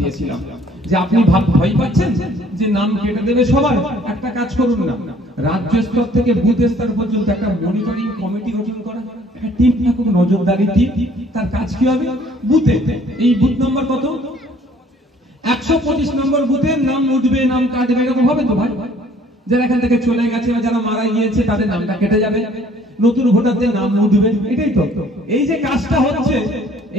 দিয়েছিলাম যে আপনি ভয় পাচ্ছেন যে নাম কেটে দেবে সবার, একটা কাজ করুন না, রাজ্য স্তর থেকে বুথ স্তর পর্যন্ত একটা মনিটরিং কমিটি গঠন করা, একটা টিম থাকুক, নজরদারি টিম। তার কাজ কি হবে? বুথে এই বুথ নাম্বার কত 125 নম্বর বুথের নাম উঠবে, নাম কাটবে, এরকম হবে তো ভাই? যারা এখান থেকে চলে গেছে বা যারা মারা গিয়েছে তাদের নামটা কেটে যাবে, নতুন ভোটারদের নাম উঠবে, এটাই তো। এই যে কাজটা হচ্ছে,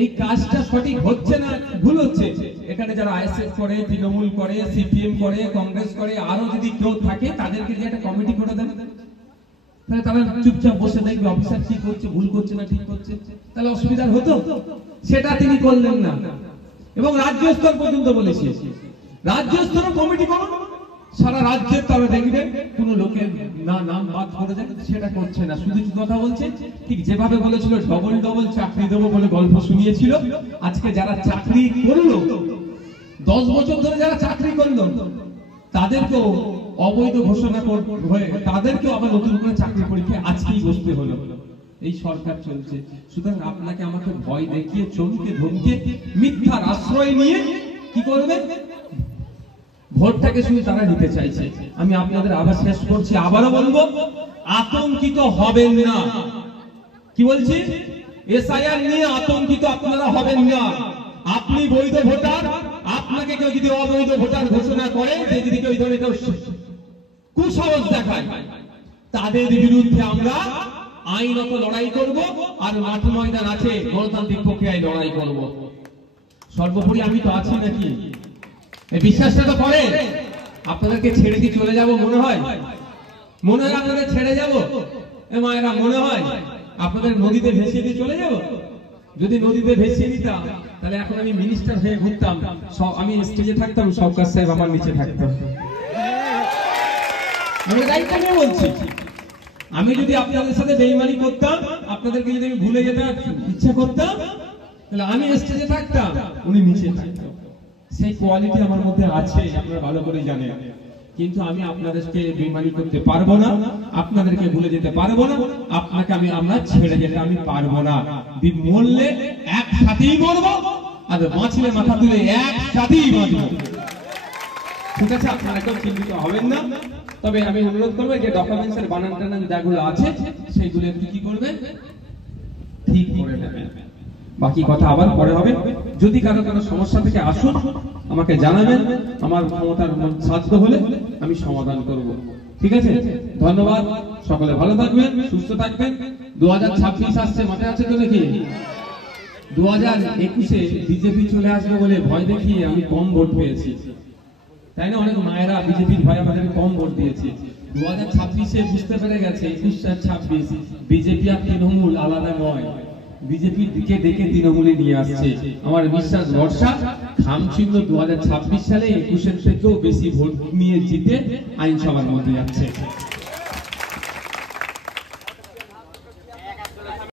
এই কাজটা সঠিক হচ্ছে না, ভুল হচ্ছে। এখানে যারা আইএসএফ করে, তৃণমূল করে, সিপিএম করে, কংগ্রেস করে, আরো যদি কেউ থাকে তাদেরকে যে একটা কমিটি করে দেন, তাহলে তারা চুপচাপ বসে দেখবে অফিসার কি করছে, ভুল করছে না ঠিক করছে, তাহলে অসুবিধা হতো। সেটা তিনি করলেন না। এবং রাজ্য স্তর পর্যন্ত বলেছি, রাজ্য স্তর কমিটি করুন, সারা রাজ্যের তবে দেখবেন কোন লোকের নাম বাদ পড়ে যায়, সেটা করছে না, শুধু কথা বলছে। ঠিক যেভাবে বলেছিল ডবল ডবল চাকরি দেবো বলে গল্প শুনিয়েছিল, আজকে যারা চাকরি করলো 10 বছর ধরে যারা চাকরি করলো তাদেরকেও অবৈধ ঘোষণা হয়ে তাদেরকেও আবার নতুন করে চাকরি পরীক্ষায় আজকেই বসতে হলো। এই সরকার চলছে। সুতরাং আপনাকে আমাকে ভয় দেখিয়ে, চমকে ধমকে, মিথ্যার আশ্রয় নিয়ে কি করবে? ভোটটাকে শুধু তারা নিতে চাইছে। আমি আপনাদের আবার শেষ করছি, আবারও বলবো, আতঙ্কিত হবেন না। কি বলছি? এসআইআর নিয়ে আতঙ্কিত আপনারা হবেন না। আপনি বৈধ ভোটার, আপনাকে কেউ যদি অবৈধ ভোটার ঘোষণা করে, যদি কেউ ধরে কেউ কুসাহস দেখায়, তাদের বিরুদ্ধে আমরা আইনত লড়াই করব, আর মাঠ ময়দান আছে গণতান্ত্রিক প্রক্রিয়ায় লড়াই করব। সর্বোপরি আমি তো আছি নাকি? এই বিশ্বাসটা তো করে। আপনাদেরকে ছেড়ে দিয়ে চলে যাব মনে হয়? মনে হয় আপনাদের ছেড়ে যাব? মায়েরা মনে হয় আপনাদের নদীতে ভেসিয়ে দিয়ে চলে যাব? যদি নদীতে ভেসিয়ে দিতাম তাহলে এখন আমি মিনিস্টার হয়ে ঘুরতাম, আমি স্টেজে থাকতাম, সরকার সাহেব আমার নিচে থাকতাম। আমি দায়িত্ব নিয়ে বলছি, আমি যদি আপনাদের সাথে বেইমানি করতাম, আপনাদেরকে যদি আমি ভুলে যেতে ইচ্ছা করতাম, তাহলে আমি স্টেজে থাকতাম, উনি নিচে থাকতাম। সেই কোয়ালিটি আমার মধ্যে আছে, আপনারা ভালো করে জানেন। কিন্তু আমি আপনাদেরকে বেইমানি করতে পারবো না, আপনাদেরকে ভুলে যেতে পারবো না, আপনাকে আমরা ছেড়ে যেতে আমি পারবো না। মরলে একসাথেই মরবো, আর বাঁচলে মাথা তুলে একসাথেই বাঁচবো। ঠিক আছে? আপনারা কেউ চিন্তিত হবেন না। তবে আমি অনুরোধ করবো যে ডকুমেন্টসের বানান টানান যেগুলো আছে সেইগুলো একটু কি করবেন, ঠিক করে নেবেন। বাকি কথা আবার পরে হবে। যদি কারো কোনো সমস্যা থেকে আসুন, আমাকে জানাবেন, আমার ক্ষমতার সাধ্য হলে আমি সমাধান করব। ঠিক আছে? ধন্যবাদ। সকলে ভালো থাকবেন, সুস্থ থাকবেন। 2026 আসছে, মাথায় আছে তো নাকি? 2021-এ বিজেপি চলে আসবে বলে ভয় দেখিয়ে আমি কম ভোট পেয়েছি, তাই না? অনেক মায়েরা বিজেপির ভয় আমাদের কম ভোট দিয়েছে। 2026-এ বুঝতে পেরে গেছে 21 আর 26 বিজেপি আর তৃণমূল আলাদা নয়, বিজেপির দিকে ডেকে তৃণমূলে নিয়ে আসছে। আমার বিশ্বাস, ভরসা, খামচিহ্ন 2026 সালে 21-এর থেকেও বেশি ভোট নিয়ে জিতে আইনসভার মধ্যে যাচ্ছে।